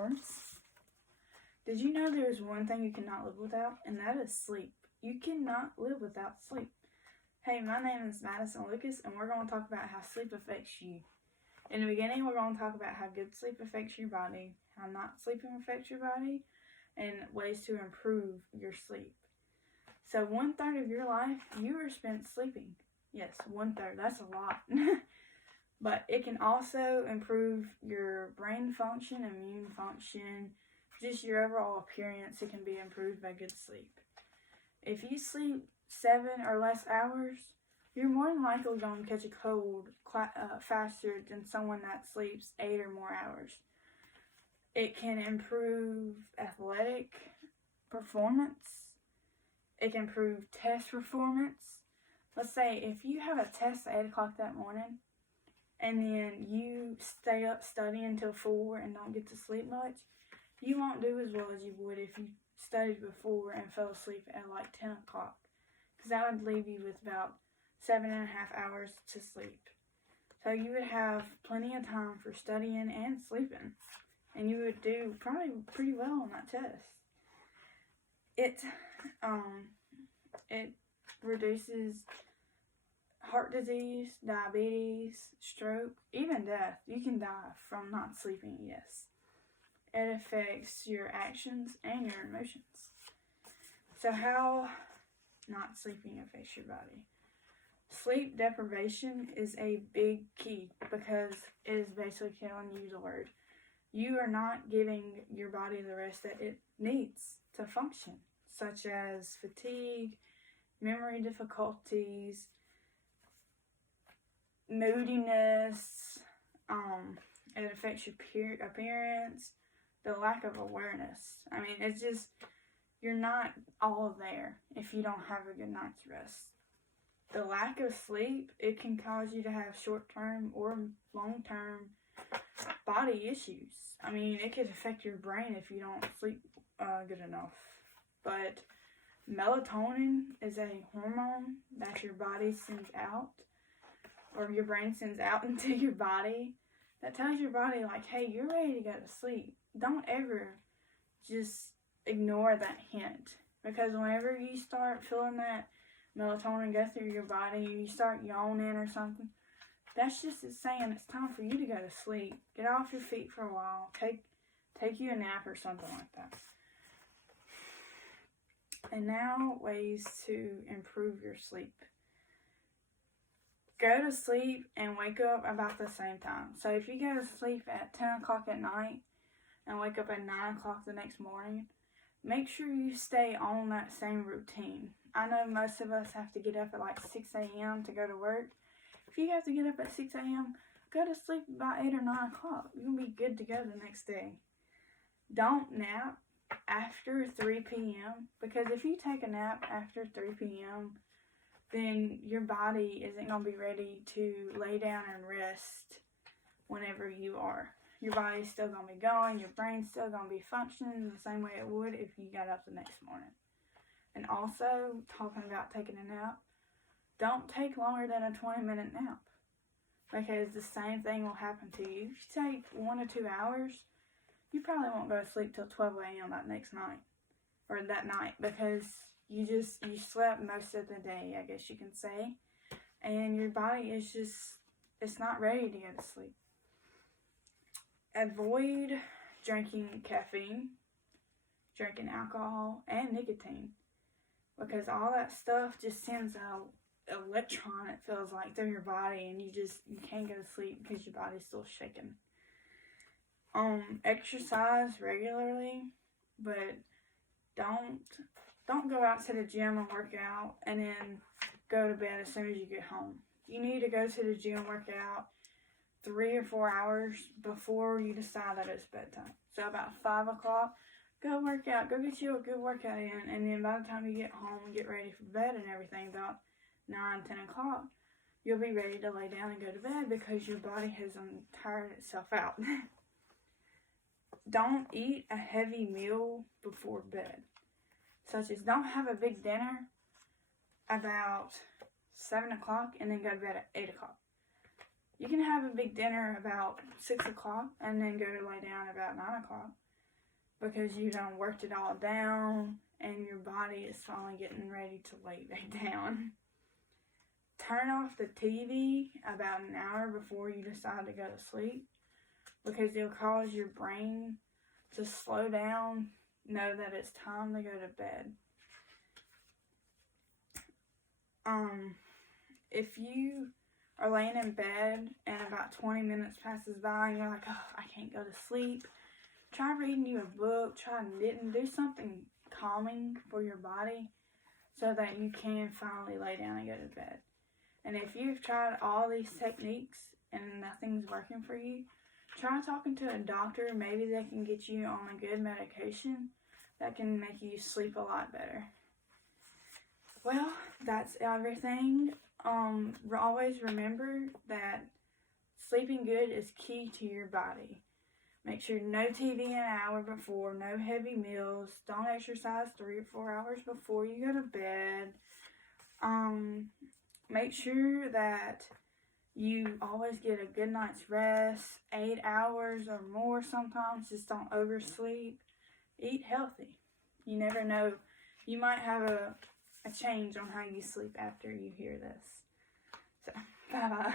cards. Did you know there's one thing you cannot live without, and that is sleep? You cannot live without sleep. Hey, my name is Madison Lucas, and we're going to talk about how sleep affects you. In the beginning, we're going to talk about how good sleep affects your body, how not sleeping affects your body, and ways to improve your sleep. So 1/3 of your life, you are spent sleeping. Yes, 1/3. That's a lot. But it can also improve your brain function, immune function, just your overall appearance. It can be improved by good sleep. If you sleep 7 or less hours, you're more than likely going to catch a cold faster than someone that sleeps 8 or more hours. It can improve athletic performance. It can improve test performance. Let's say if you have a test at 8 o'clock that morning, and then you stay up studying until 4 and don't get to sleep much, you won't do as well as you would if you studied before and fell asleep at like 10 o'clock. Because that would leave you with about 7.5 hours to sleep. So you would have plenty of time for studying and sleeping. And you would do probably pretty well on that test. It reduces heart disease, diabetes, stroke, even death. You can die from not sleeping, yes. It affects your actions and your emotions. So how not sleeping affects your body? Sleep deprivation is a big key because it is basically telling you the word. You are not giving your body the rest that it needs to function, such as fatigue, memory difficulties, moodiness. It affects your appearance, the lack of awareness. I mean, it's just, you're not all there if you don't have a good night's rest. The lack of sleep, it can cause you to have short-term or long-term body issues. I mean, it could affect your brain if you don't sleep good enough. But melatonin is a hormone that your body sends out, or your brain sends out into your body, that tells your body, like, hey, you're ready to go to sleep. Don't ever just ignore that hint. Because whenever you start feeling that melatonin go through your body, you start yawning or something, that's just it saying it's time for you to go to sleep. Get off your feet for a while. Take you a nap or something like that. And now, ways to improve your sleep. Go to sleep and wake up about the same time. So if you go to sleep at 10 o'clock at night and wake up at 9 o'clock the next morning, make sure you stay on that same routine. I know most of us have to get up at like 6 a.m. to go to work. If you have to get up at 6 a.m., go to sleep about 8 or 9 o'clock. You'll be good to go the next day. Don't nap after 3 p.m. because if you take a nap after 3 p.m., then your body isn't going to be ready to lay down and rest whenever you are. Your body's still going to be going. Your brain's still going to be functioning the same way it would if you got up the next morning. And also, talking about taking a nap, don't take longer than a 20-minute nap because the same thing will happen to you. If you take 1 or 2 hours, you probably won't go to sleep till 12 a.m. that next night or that night because you slept most of the day, I guess you can say, and your body is it's not ready to go to sleep. Avoid drinking caffeine, drinking alcohol, and nicotine because all that stuff just sends out electron, it feels like, through your body, and you can't go to sleep because your body's still shaking. Exercise regularly, but don't go out to the gym and work out and then go to bed as soon as you get home. You need to go to the gym, work out 3 or 4 hours before you decide that it's bedtime. So about 5 o'clock, go work out. Go get you a good workout in. And then by the time you get home and get ready for bed and everything, about 9, 10 o'clock, you'll be ready to lay down and go to bed because your body has tired itself out. Don't eat a heavy meal before bed. Such as don't have a big dinner about 7 o'clock and then go to bed at 8 o'clock. You can have a big dinner about 6 o'clock and then go to lay down about 9 o'clock. because you done worked it all down and your body is finally getting ready to lay back down. Turn off the TV about an hour before you decide to go to sleep, because it'll cause your brain to slow down, know that it's time to go to bed. If you are laying in bed and about 20 minutes passes by and you're like, oh, I can't go to sleep, try reading you a book, try knitting, do something calming for your body so that you can finally lay down and go to bed. And if you've tried all these techniques and nothing's working for you, try talking to a doctor. Maybe they can get you on a good medication that can make you sleep a lot better. Well, that's everything. Always remember that sleeping good is key to your body. Make sure no TV an hour before, no heavy meals, don't exercise 3 or 4 hours before you go to bed. Make sure that you always get a good night's rest, 8 hours or more sometimes. Just don't oversleep. Eat healthy. You never know. You might have a change on how you sleep after you hear this. So, bye-bye.